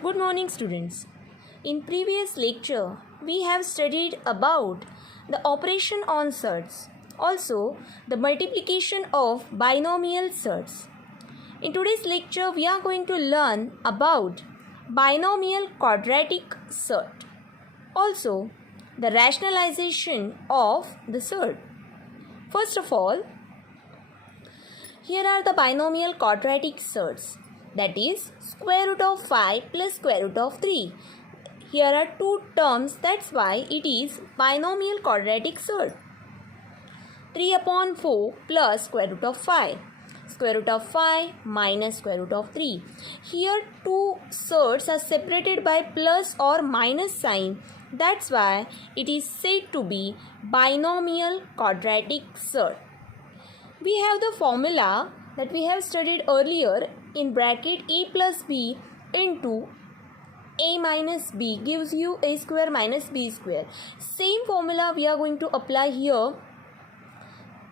Good morning, students. In previous lecture, we have studied about the operation on surds, also the multiplication of binomial surds. In today's lecture, we are going to learn about binomial quadratic surd, also the rationalization of the surd. First of all, here are the binomial quadratic surds, that is square root of 5 plus square root of 3. Here are two terms, that's why it is binomial quadratic surd. 3 upon 4 plus square root of 5. Square root of 5 minus square root of 3. Here two surds are separated by plus or minus sign. That's why it is said to be binomial quadratic surd. We have the formula that we have studied earlier in bracket a plus b into a minus b gives you a square minus b square. Same formula we are going to apply here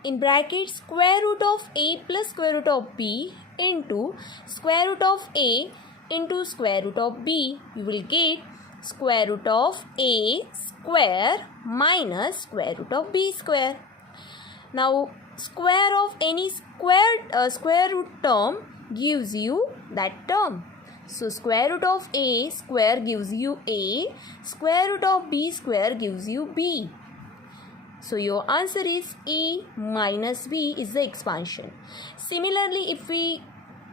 in bracket square root of a plus square root of b into square root of a into square root of b. You will get square root of a square minus square root of b square. Now square of any square root term gives you that term. So square root of a square gives you a, square root of b square gives you b. So your answer is a minus b is the expansion. Similarly, if we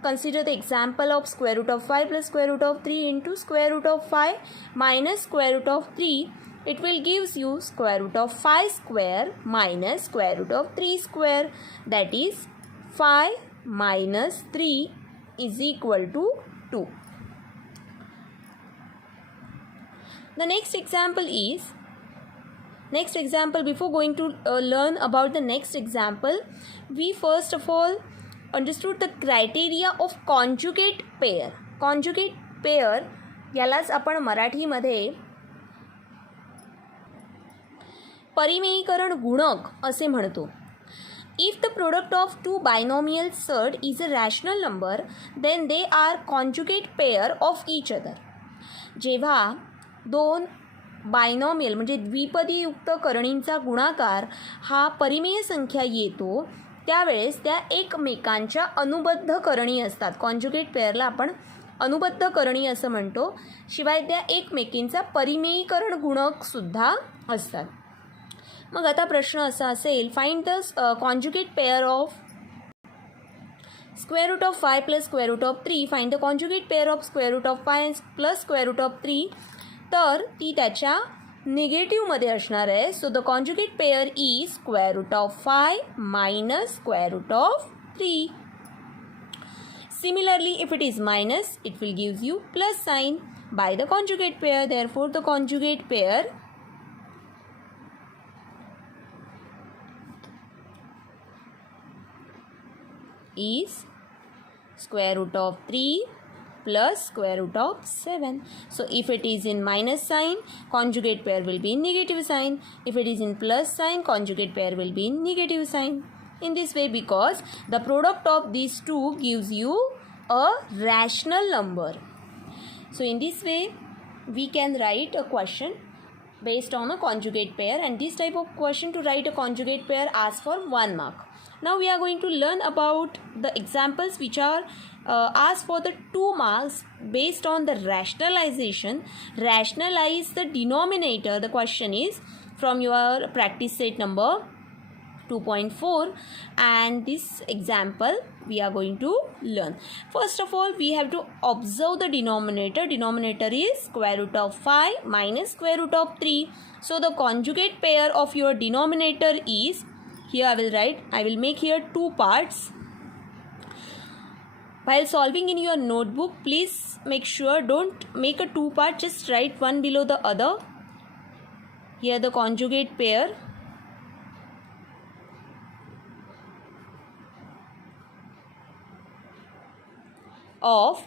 consider the example of square root of 5 plus square root of 3 into square root of 5 minus square root of 3, it will gives you square root of 5 square minus square root of 3 square, that is 5 minus 3 is equal to 2. The next example before going to learn about the next example, we first of all understood the criteria of conjugate pair. Conjugate pair यालाच आपण मराठीमध्ये परिमेयीकरण गुणक असे म्हणतो. If the product of two binomial surd is a rational number, then they are conjugate pair of each other. जेव्हा दोन binomial म्हणजे द्विपदीयुक्त करणींचा गुणाकार हा परिमेय संख्या येतो, त्यावेळेस त्या एकमेकांच्या अनुबद्ध करणी असतात. कॉन्जुगेट पेअरला आपण अनुबद्ध करणी असं म्हणतो. शिवाय त्या एकमेकींचा परिमेयीकरण गुणकसुद्धा असतात. मग आता प्रश्न असा असेल, find the conjugate pair of square root of 5 plus square root of 3. Find the conjugate pair of square root of 5 plus square root of 3. तर ती त्याच्या निगेटिव्हमध्ये असणार आहे. So the conjugate pair is square root of 5 minus square root of 3. Similarly, if it is minus, it will give you plus sign by the conjugate pair. Therefore, the conjugate pair is square root of 3 plus square root of 7. So, if it is in minus sign, conjugate pair will be in negative sign. If it is in plus sign, conjugate pair will be in negative sign. In this way, because the product of these two gives you a rational number. So in this way, we can write a question based on a conjugate pair, and this type of question to write a conjugate pair asks for 1 mark. Now we are going to learn about the examples which are asked for the 2 marks based on the rationalization. Rationalize the denominator. The question is from your practice set number 2.4, and this example we are going to learn. First of all, we have to observe the denominator. Denominator is square root of 5 minus square root of 3. So the conjugate pair of your denominator is, here I will make here 2 parts. While solving in your notebook, please make sure don't make a 2 part, just write one below the other. Here the conjugate pair of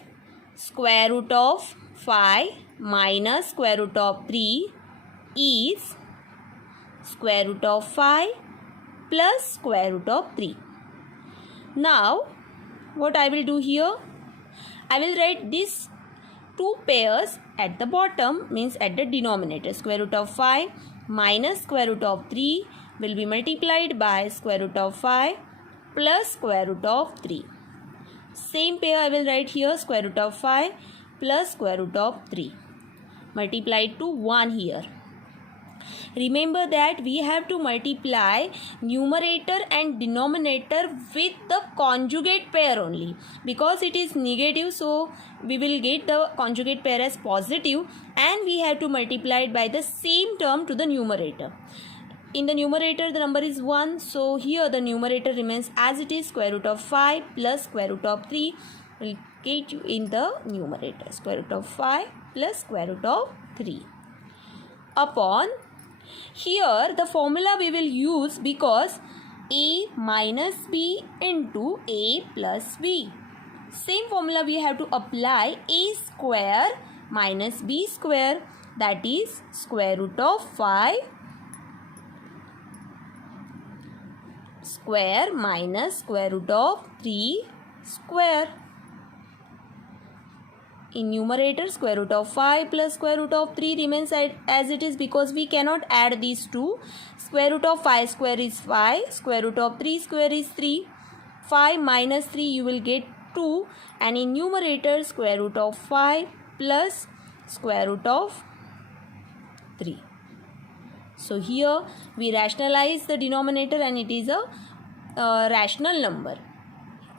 square root of 5 minus square root of 3 is square root of 5 plus square root of 3. Now what I will do here, I will write this two pairs at the bottom, means at the denominator. Square root of 5 minus square root of 3 will be multiplied by square root of 5 plus square root of 3. Same pair I will write here, square root of 5 plus square root of 3 multiplied to 1 here. Remember that we have to multiply numerator and denominator with the conjugate pair only, because it is negative, so we will get the conjugate pair as positive, and we have to multiply it by the same term to the numerator. In the numerator the number is 1, so here the numerator remains as it is. Square root of 5 plus square root of 3 will get you in the numerator. Square root of 5 plus square root of 3 upon, here the formula we will use, because a minus b into a plus b. Same formula we have to apply. A square minus b square, that is square root of 5 square minus square root of 3 square. In numerator, square root of 5 plus square root of 3 remains as it is, because we cannot add these two. Square root of 5 square is 5, square root of 3 square is 3. 5 minus 3 you will get 2, and in numerator square root of 5 plus square root of 3. So here we rationalize the denominator and it is a rational number.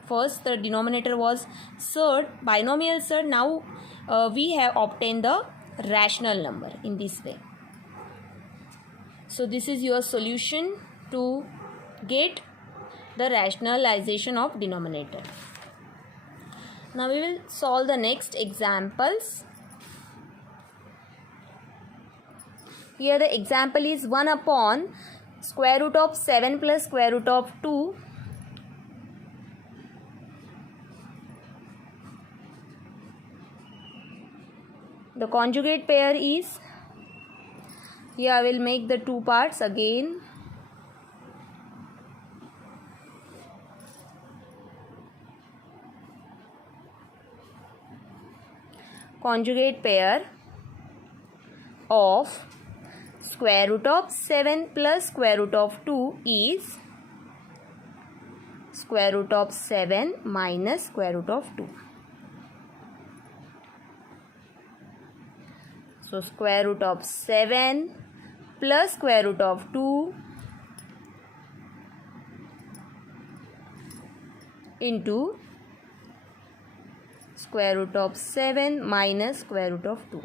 First the denominator was surd, binomial surd. Now we have obtained the rational number in this way. So this is your solution to get the rationalization of denominator. Now we will solve the next examples. Here the example is 1 upon square root of 7 plus square root of 2. The conjugate pair is, here I will make the two parts again. Conjugate pair of square root of 7 plus square root of 2 is square root of 7 minus square root of 2. So square root of 7 plus square root of 2 into square root of 7 minus square root of 2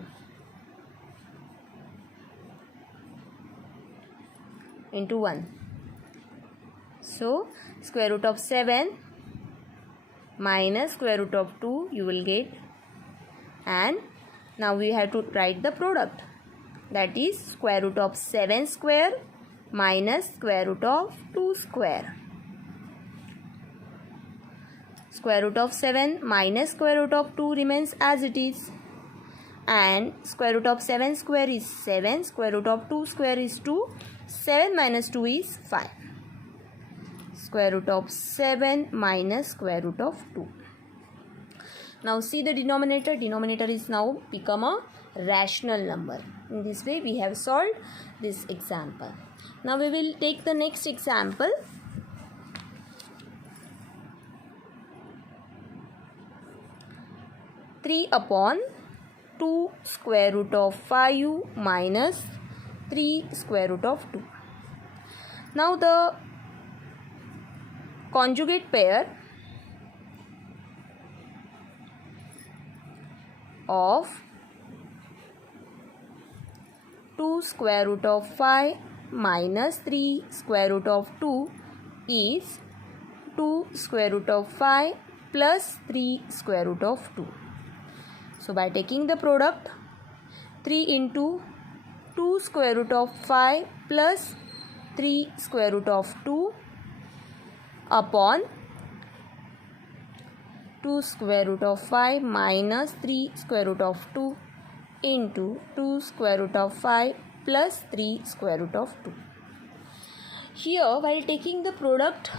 into 1. So square root of 7 minus square root of 2 you will get, and now we have to write the product, that is square root of 7 square minus square root of 2 square. Square root of 7 minus square root of 2 remains as it is, and square root of 7 square is 7, square root of 2 square is 2, 7 minus 2 is 5. Square root of 7 minus square root of 2. Now see the denominator. Denominator is now become a rational number. In this way we have solved this example. Now we will take the next example. Three upon 2 square root of 5 minus 3 square root of 2. Now the conjugate pair of 2 square root of 5 minus 3 square root of 2 is 2 square root of 5 plus 3 square root of 2. So by taking the product, 3 into 2 square root of 5 plus 3 square root of 2 upon 2 square root of 5 minus 3 square root of 2 into 2 square root of 5 plus 3 square root of 2. Here while taking the product,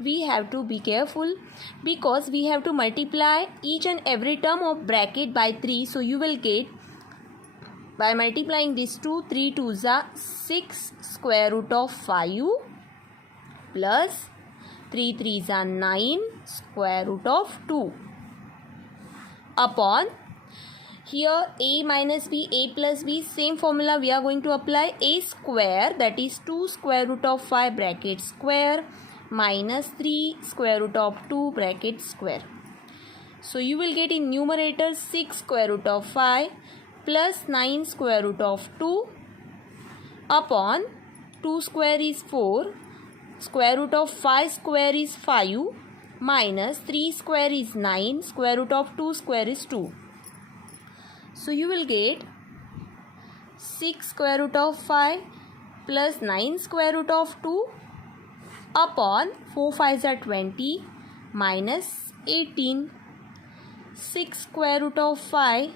we have to be careful because we have to multiply each and every term of bracket by 3. So you will get, by multiplying these two, 3 2s are 6 square root of 5 plus 3 3s are 9 square root of 2 upon, here a minus b, a plus b, same formula we are going to apply. A square, that is 2 square root of 5 bracket square minus 3 square root of 2 bracket square. So you will get in numerator 6 square root of 5 plus 9 square root of 2 upon 2 square is 4, square root of 5 square is 5 minus 3 square is 9, square root of 2 square is 2. So you will get 6 square root of 5 plus 9 square root of 2 upon 4 5s are 20 minus 18. 6 square root of 5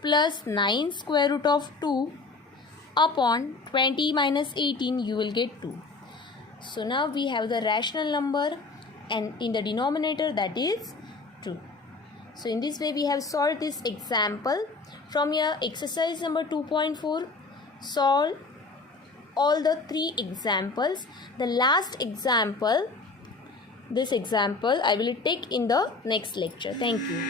plus 9 square root of 2 upon 20 minus 18, you will get 2. So now we have the rational number and in the denominator, that is 2. So in this way we have solved this example. From your exercise number 2.4, solve all the 3 examples. The last example, this example I will take in the next lecture. Thank you.